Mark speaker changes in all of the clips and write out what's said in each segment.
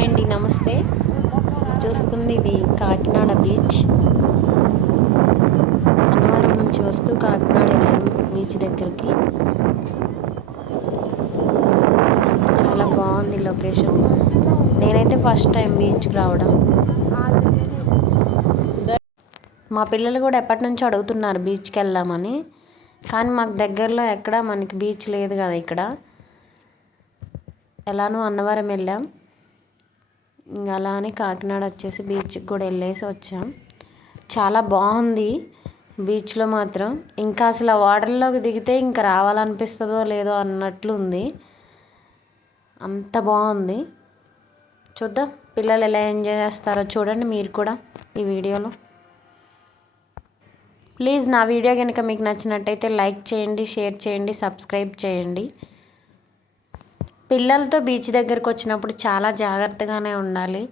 Speaker 1: Hi అండి నమస్తే. చూస్తుంది ఇది కాకినాడ బీచ్. అన్నవరం నుంచి వస్తూ కాకినాడ వెళ్ళాము బీచ్ దగ్గరికి. చాలా బాగుంది లొకేషన్. నేనైతే ఫస్ట్ టైం బీచ్కి రావడం. మా పిల్లలు కూడా ఎప్పటి నుంచో అడుగుతున్నారు బీచ్కి వెళ్దామని. కానీ మాకు దగ్గరలో ఎక్కడ మనకి బీచ్ లేదు కదా ఇక్కడ. ఎలానో అన్నవరం వెళ్ళాం. ఇంకా అలా అని కాకినాడ వచ్చేసి బీచ్కి కూడా వెళ్ళేసి వచ్చాం. చాలా బాగుంది బీచ్లో మాత్రం. ఇంకా అసలు ఆ వాటర్లోకి దిగితే ఇంకా రావాలనిపిస్తుందో లేదో అన్నట్లు ఉంది అంత బాగుంది. చూద్దాం పిల్లలు ఎలా ఎంజాయ్ చేస్తారో చూడండి మీరు కూడా ఈ వీడియోలో. ప్లీజ్ నా వీడియో కనుక మీకు నచ్చినట్టయితే లైక్ చేయండి షేర్ చేయండి సబ్స్క్రైబ్ చేయండి. పిల్లలతో బీచ్ దగ్గరకు వచ్చినప్పుడు చాలా జాగ్రత్తగానే ఉండాలి.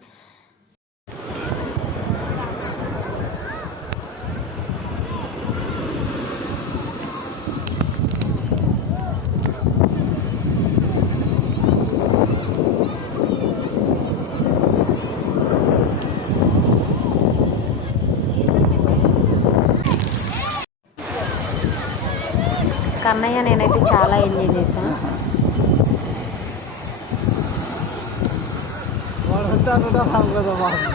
Speaker 1: కన్నయ్య నేనైతే చాలా ఎంజాయ్ చేశాను.
Speaker 2: వాళ్ళంతా అనుకుంటాం కదా మాకు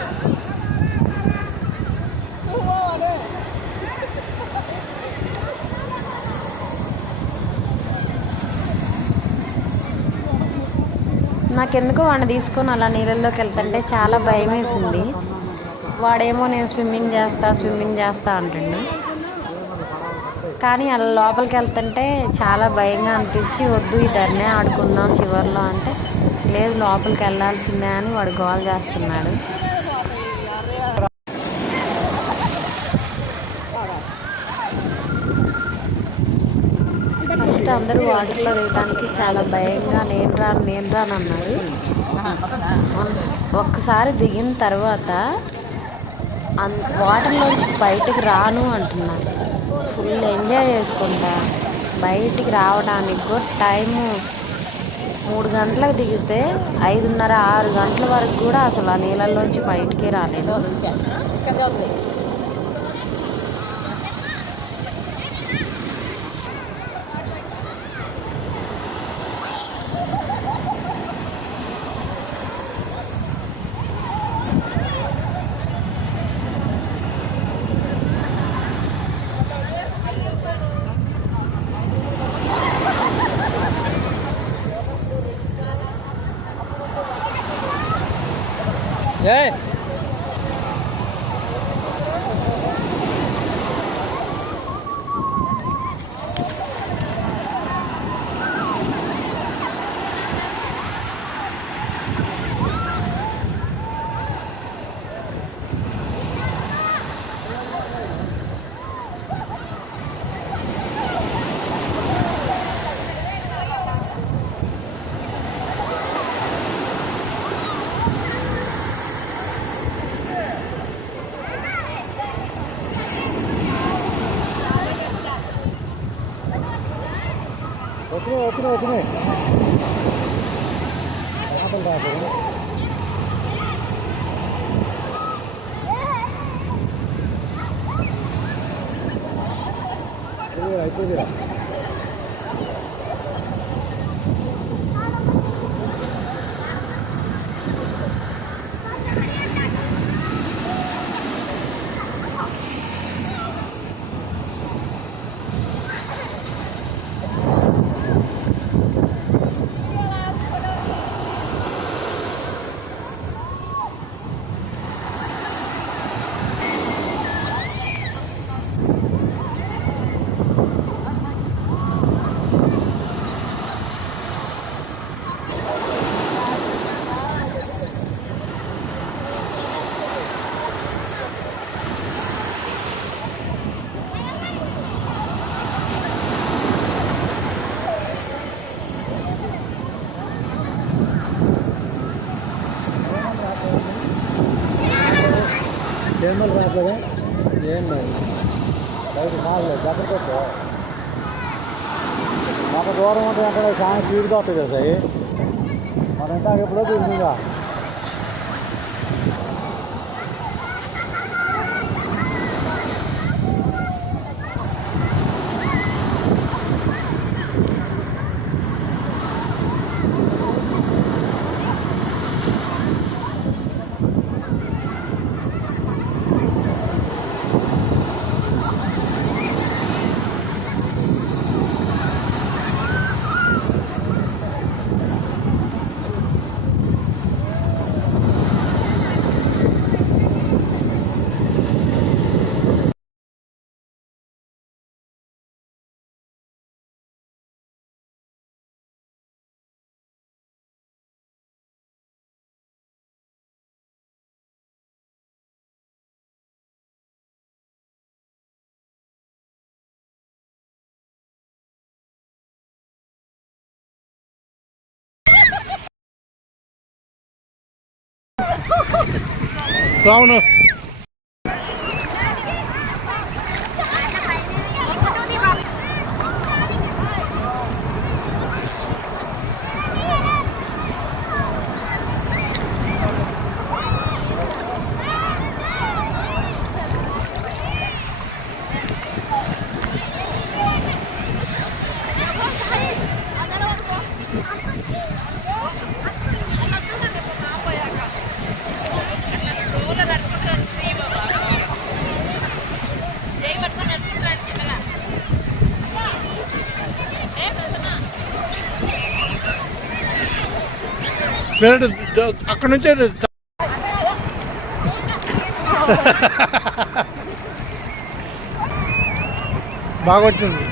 Speaker 1: నాకెందుకో వాడిని తీసుకొని అలా నీళ్ళల్లోకి వెళ్తుంటే చాలా భయం వేసింది వాడేమో నేను స్విమ్మింగ్ చేస్తా స్విమ్మింగ్ చేస్తా అంటుండు. కానీ అలా లోపలికి వెళ్తుంటే చాలా భయంగా అనిపించి వద్దు ఇద్దరినే ఆడుకుందాం చివర్లో అంటే లేదు లోపలికి వెళ్ళాల్సిందే అని వాడు గోల్ చేస్తున్నాడు. ఫస్ట్ అందరూ వాటర్లో దిగడానికి చాలా భయంగా నేను రాను నేను రాను అన్నారు ఒక్కసారి దిగిన తర్వాత అన్ వాటర్లోంచి బయటికి రాను అంటున్నారు ఫుల్ ఎంజాయ్ చేసుకుంటా. బయటికి రావడానికి కూడా టైము మూడు గంటలకు దిగితే ఐదున్నర ఆరు గంటల వరకు కూడా అసలు ఆ నీళ్ళల్లోంచి బయటికి రాలేదు.
Speaker 2: 哎。 들어가 들어가 들어가. 한번 가야 되네 이쪽이야 이쪽이야. చేమలు రాట్లేదా ఏం లేదు. బయట కాలేదు దగ్గరకు మాకు దూరం ఉంటే అక్కడ సాయం స్పీడ్గా వస్తుంది కదా సార్ మన ఇంకా ఎప్పుడో తిరిగిందా
Speaker 3: Rau nữa. అక్కడ నుంచే బాగా వచ్చింది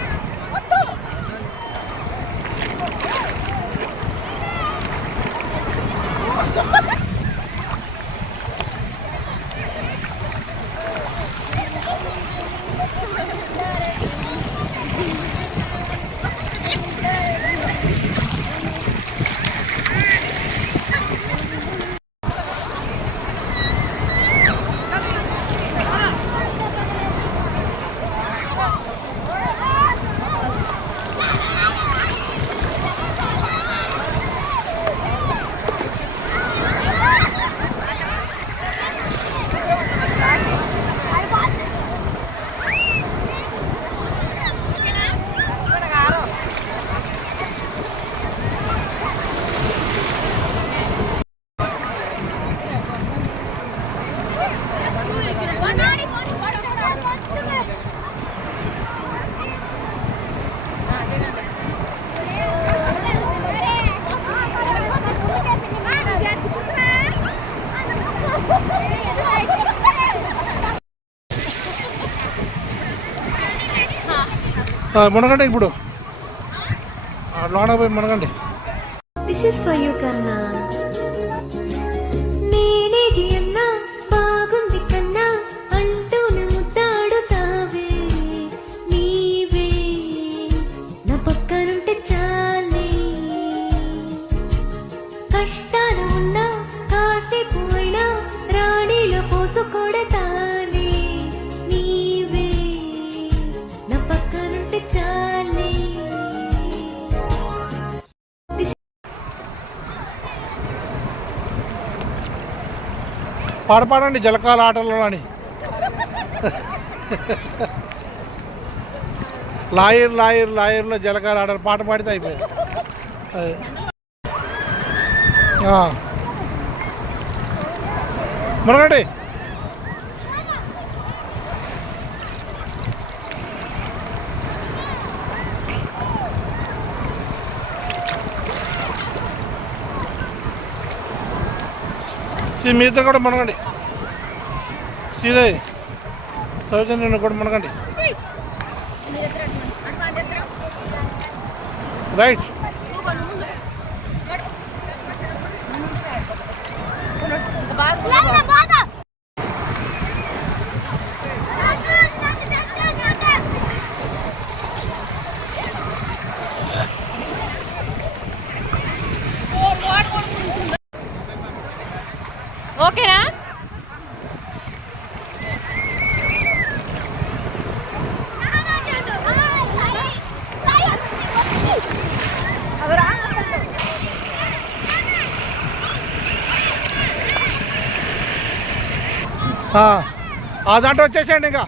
Speaker 3: మునగండి ఇప్పుడు. లోన పోయి మునగండి.
Speaker 4: దిస్ ఇస్ ఫర్ యూ కన్నా
Speaker 3: పాట పాడండి జలకాల ఆటలో అని లాయర్ లాయర్ లాయర్లో జలకాల ఆటలు పాట పాడితే అయిపోయింది అదే. మునగండి. మీతో కూడా మునగండి. సీదయ్ సౌజన్య కూడా మునగండి. రైట్.
Speaker 1: ఓకేనా
Speaker 3: ఆ దాంట్లో వచ్చేసేయండి ఇంకా.